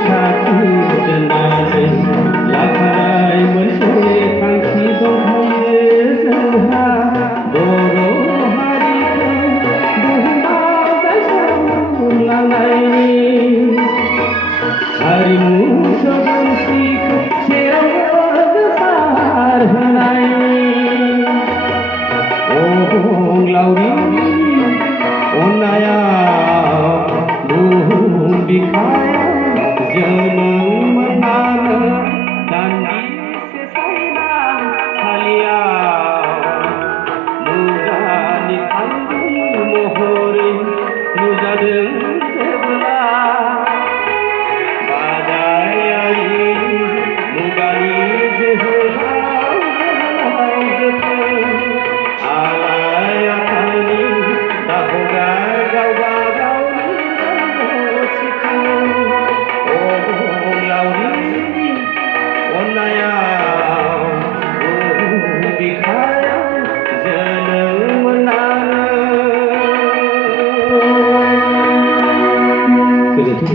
साखि दोननानै लाफानाय मोनसे थांखि दंखायो जोंहा बर' हारिखौ बुहुमाव गायसनलांनायनि हारिमु सोदोमस्रिखौ जेरावबो गोसारहोनायनि अबंलावरिनि अननायाव बुहुम बिखायाव जोनोम मोननानै दान्दिसे सालियाव मुगानि खांदुं महरै नुजादों जेब्ला बादायारि मुगानि जोहोलाव जोहोलावजोफोर आलायारननि दाहगार गावबा गावनि रोंगौथिखौ अबंलावरिनि अननायाव बुहुम बिखायाव जोनोम मोननानै